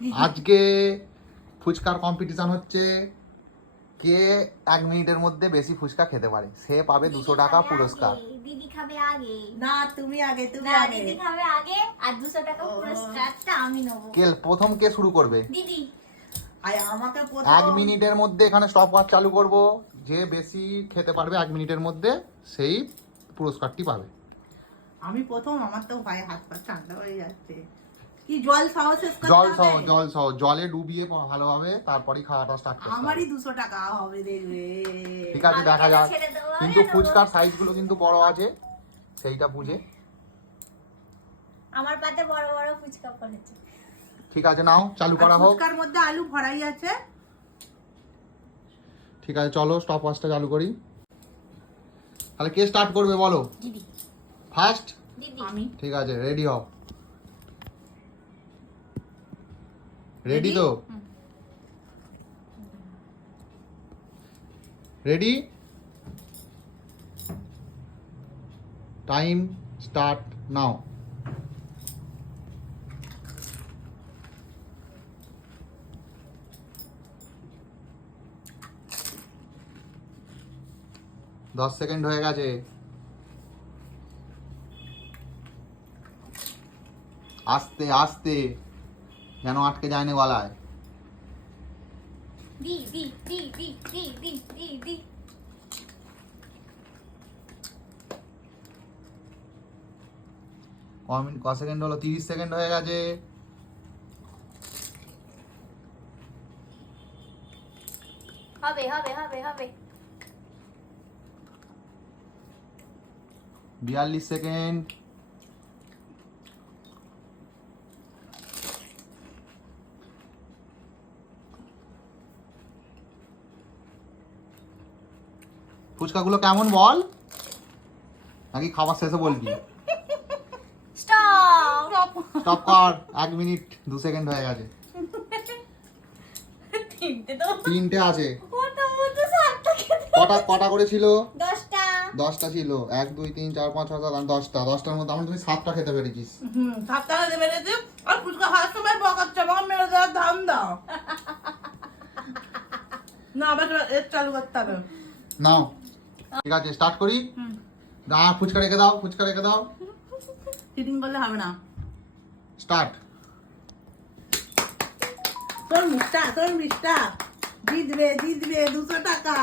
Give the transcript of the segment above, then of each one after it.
আজকে ফুচকার কম্পিটিশন হচ্ছে, কে 1 মিনিটের মধ্যে বেশি ফুচকা খেতে পারে সে পাবে 200 টাকা পুরস্কার। দিদি খাবে আগে। না তুমি আগে, তুমি না, আগে। দিদি খাবে আগে আর 200 টাকা পুরস্কারটা আমি নেব। প্রথম কে শুরু করবে? দিদি। আয় আমাকে 1 মিনিটের মধ্যে এখানে স্টপ ওয়াচ চালু করব, যে বেশি খেতে পারবে 1 মিনিটের মধ্যে সেই পুরস্কারটি পাবে। আমি প্রথম, আমার তো ভাই হাত পা ঠান্ডা হয়ে যাচ্ছে। কি জল খাওয়া শেষ করতে জল হবে? সহ জলে ডুবিয়ে ভালোভাবে তারপরেই খাওয়াটা স্টার্ট করতে হবে। আমারই 200 টাকা হবে দেখবে। ঠিক আছে, দেখা যাক। কিন্তু ফুচকার সাইজ গুলো কিন্তু বড় আছে, সেইটা বুঝে। আমার পাতে বড় বড় ফুচকা পড়েছে। ঠিক আছে, নাও চালু করা হোক। ফুচকার মধ্যে আলু ভরাই আছে। ঠিক আছে, চলো স্টপ ওয়াচটা চালু করি। তাহলে কে স্টার্ট করবে বলো? দিদি। ফার্স্ট দিদি। আমি। ঠিক আছে, রেডি হও। রেডি তো? Ready, time start now. দশ সেকেন্ড হয়ে গেছে। আস্তে আস্তে, যেন আটকে যায়নি গলায়। দি দি দি দি দি দি দি দি। ক সেকেন্ড হলো? 30 সেকেন্ড হয়ে গেছে। হবে হবে হবে হবে। 42 সেকেন্ড। ফুচকাগুলো কেমন বল, নাকি খাবার শেষে বলবি? স্টপ। স্টপ কর। 1 মিনিট 2 সেকেন্ড হয়ে গেছে। তিনটে তো। 3টে আছে। ওটা মতো সাতটা খেতে। কটা করেছিল? 10টা। 10টা ছিল। 1 2 3 4 5 6 7 8 10টা। 10টার মধ্যে আমার তুমি 7টা খেতে পেরেছিস। 7 টাকা দেবে রে। আর ফুচকা খাওয়ার সময় বকাচ্ছে, আমাকে মেরে দেওয়ার দাম দাও। না আবার এর চালু করতে হবে। নাও, ঠিক আছে, স্টার্ট করি। ফুচকা রেখে দাও, ফুচকা রেখে দাও। চিটিং করলে হবে না। স্টার্ট। তোর মিষ্টা জিতবে 200 টাকা।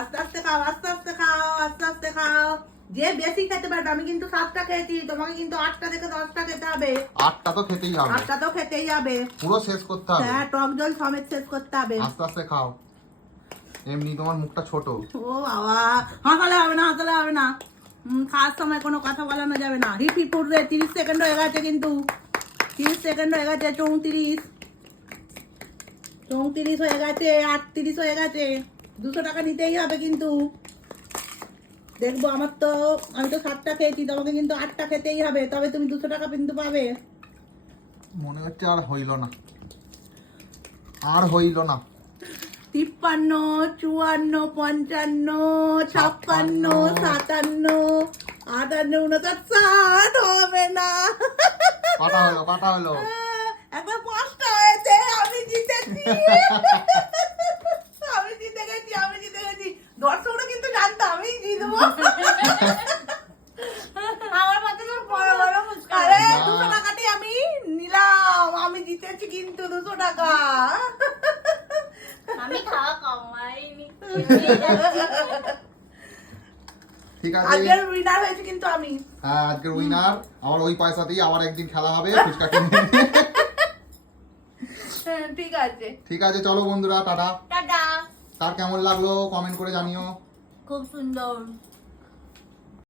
আস্তে আস্তে খাও, আস্তে আস্তে খাও, আস্তে আস্তে খাও। যে বেশি খেতে পারবে, আমি কিন্তু 7টা খেয়েছি, তোমাকে কিন্তু 8টা থেকে 10টা খেতে হবে। 8টা তো খেতেই হবে, 8টা তো খেতেই হবে। পুরো শেষ করতে হবে। হ্যাঁ, টক জল সমেত শেষ করতে হবে। আস্তে আস্তে খাও, এমনি তোমার মুখটা ছোট। ও বাবা, হাসালে হবে না, হাসালে হবে না। খাওয়ার সময় কোনো কথা বলানো যাবে না। হিট হিট উঠবে। 30 সেকেন্ড হয়ে গেছে কিন্তু। 30 সেকেন্ড হয়ে গেছে। 34 হয়ে গেছে। 38 হয়ে গেছে। 200 টাকা নিতেই হবে কিন্তু। দেখবো, আমি তো 7টা খেয়েছি, তোমাকে কিন্তু 8টা খেতেই হবে, তবে তুমি 200 টাকা কিন্তু পাবে। মনে হচ্ছে আর হইল না, আর হইল না। 53 54 55 56 57 58 59 হবে না। কাটা হলো। একবার 5টা হয়েছে। আমি জিতেছি। আমি জিতে গেছি। দর্শকরা কিন্তু জানতো আমি জিতবো। আমার পাতে তো বড় বড় ফুচকা। আরে 200 টাকাটি আমি নিলাম। আমি জিতেছি কিন্তু 200 টাকা। আমি খাওয়া কমাইনি। ঠিক আছে, আজকের উইনার হয়েছে কিন্তু আমি। হ্যাঁ আজকের উইনার। আবার ওই পয়সাতেই আবার একদিন খেলা হবে ফুচকা কিনে। ঠিক আছে। ঠিক আছে, চলো বন্ধুরা, টাটা। টাটা। তার কেমন লাগলো কমেন্ট করে জানিও। খুব সুন্দর।